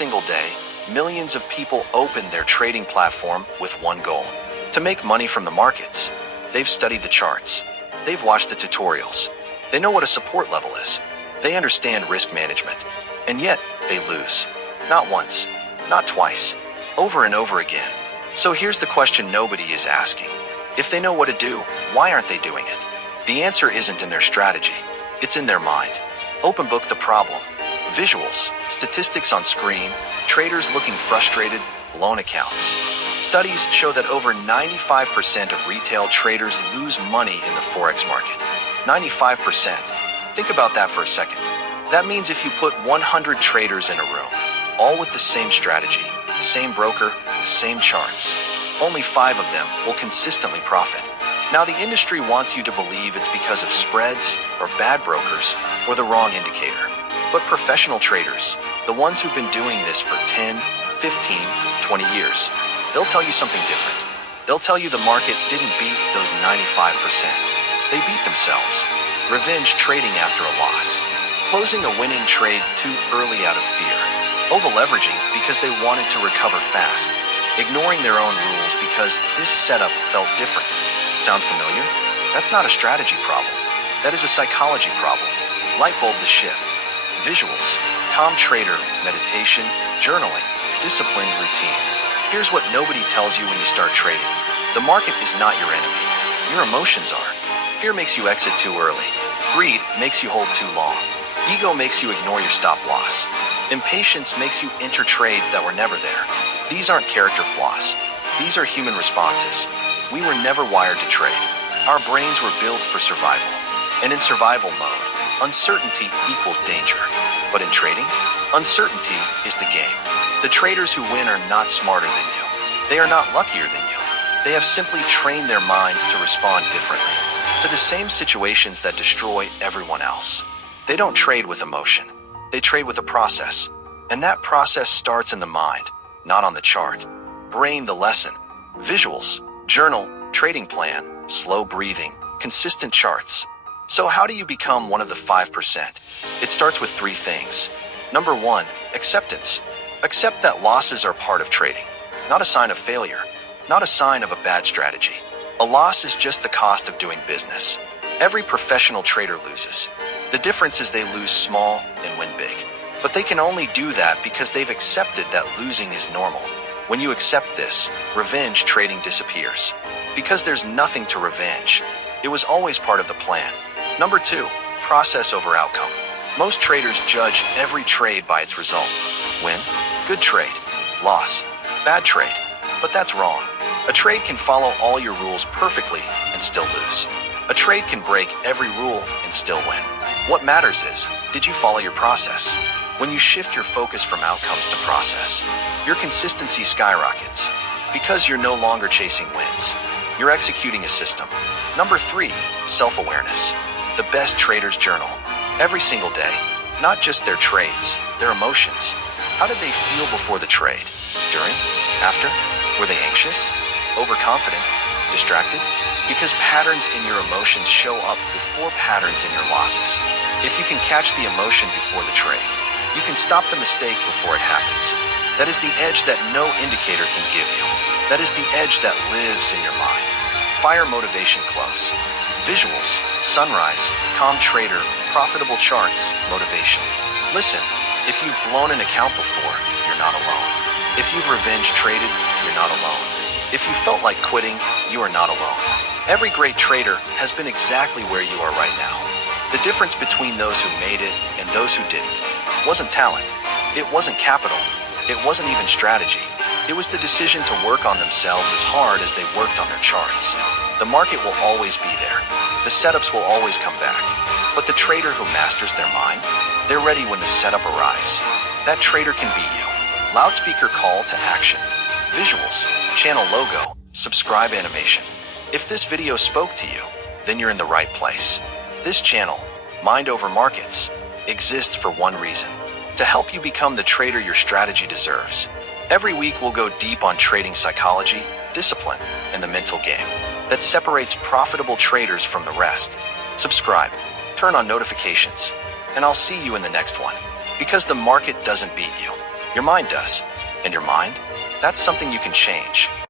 single day, millions of people open their trading platform with one goal: to make money from the markets. They've studied the charts. They've watched the tutorials. They know what a support level is. They understand risk management. And yet, they lose. Not once, not twice, over and over again. So here's the question nobody is asking. If they know what to do, why aren't they doing it? The answer isn't in their strategy. It's in their mind. Open book the problem. Visuals, statistics on screen, traders looking frustrated, loan accounts. Studies show that over 95% of retail traders lose money in the forex market. 95%. Think about that for a second. That means if you put 100 traders in a room, all with the same strategy, the same broker, the same charts, only 5 of them will consistently profit. Now the industry wants you to believe it's because of spreads, or bad brokers, or the wrong indicator. But professional traders, the ones who've been doing this for 10, 15, 20 years, they'll tell you something different. They'll tell you the market didn't beat those 95%. They beat themselves. Revenge trading after a loss. Closing a winning trade too early out of fear. Over-leveraging because they wanted to recover fast. Ignoring their own rules because this setup felt different. Sound familiar? That's not a strategy problem. That is a psychology problem. Light bulb the shift. Visuals, calm trader, meditation, journaling, disciplined routine. Here's what nobody tells you when you start trading. The market is not your enemy. Your emotions are. Fear makes you exit too early. Greed makes you hold too long. Ego makes you ignore your stop loss. Impatience makes you enter trades that were never there. These aren't character flaws. These are human responses. We were never wired to trade. Our brains were built for survival. And in survival mode, uncertainty equals danger. But in trading, uncertainty is the game. The traders who win are not smarter than you. They are not luckier than you. They have simply trained their minds to respond differently to the same situations that destroy everyone else. They don't trade with emotion. They trade with a process. And that process starts in the mind, not on the chart. Brain the lesson. Visuals, journal, trading plan, slow breathing, consistent charts. So how do you become one of the 5%? It starts with 3 things. Number 1, acceptance. Accept that losses are part of trading, not a sign of failure, not a sign of a bad strategy. A loss is just the cost of doing business. Every professional trader loses. The difference is they lose small and win big. But they can only do that because they've accepted that losing is normal. When you accept this, revenge trading disappears. Because there's nothing to revenge. It was always part of the plan. Number 2, process over outcome. Most traders judge every trade by its result. Win, good trade. Loss, bad trade. But that's wrong. A trade can follow all your rules perfectly and still lose. A trade can break every rule and still win. What matters is, did you follow your process? When you shift your focus from outcomes to process, your consistency skyrockets. Because you're no longer chasing wins. You're executing a system. Number 3, self-awareness. The best traders journal. Every single day. Not just their trades, their emotions. How did they feel before the trade? During? After? Were they anxious? Overconfident? Distracted? Because patterns in your emotions show up before patterns in your losses. If you can catch the emotion before the trade, you can stop the mistake before it happens. That is the edge that no indicator can give you. That is the edge that lives in your mind. Fire motivation close. Visuals, sunrise, calm trader, profitable charts, motivation. Listen, if you've blown an account before, you're not alone. If you've revenge traded, you're not alone. If you felt like quitting, you are not alone. Every great trader has been exactly where you are right now. The difference between those who made it and those who didn't wasn't talent. It wasn't capital. It wasn't even strategy. It was the decision to work on themselves as hard as they worked on their charts. The market will always be there. The setups will always come back. But the trader who masters their mind, they're ready when the setup arrives. That trader can beat you. Loudspeaker call to action. Visuals, channel logo, subscribe animation. If this video spoke to you, then you're in the right place. This channel, Mind Over Markets, exists for one reason: to help you become the trader your strategy deserves. Every week we'll go deep on trading psychology, discipline, and the mental game that separates profitable traders from the rest. Subscribe, turn on notifications, and I'll see you in the next one. Because the market doesn't beat you. Your mind does. And your mind? That's something you can change.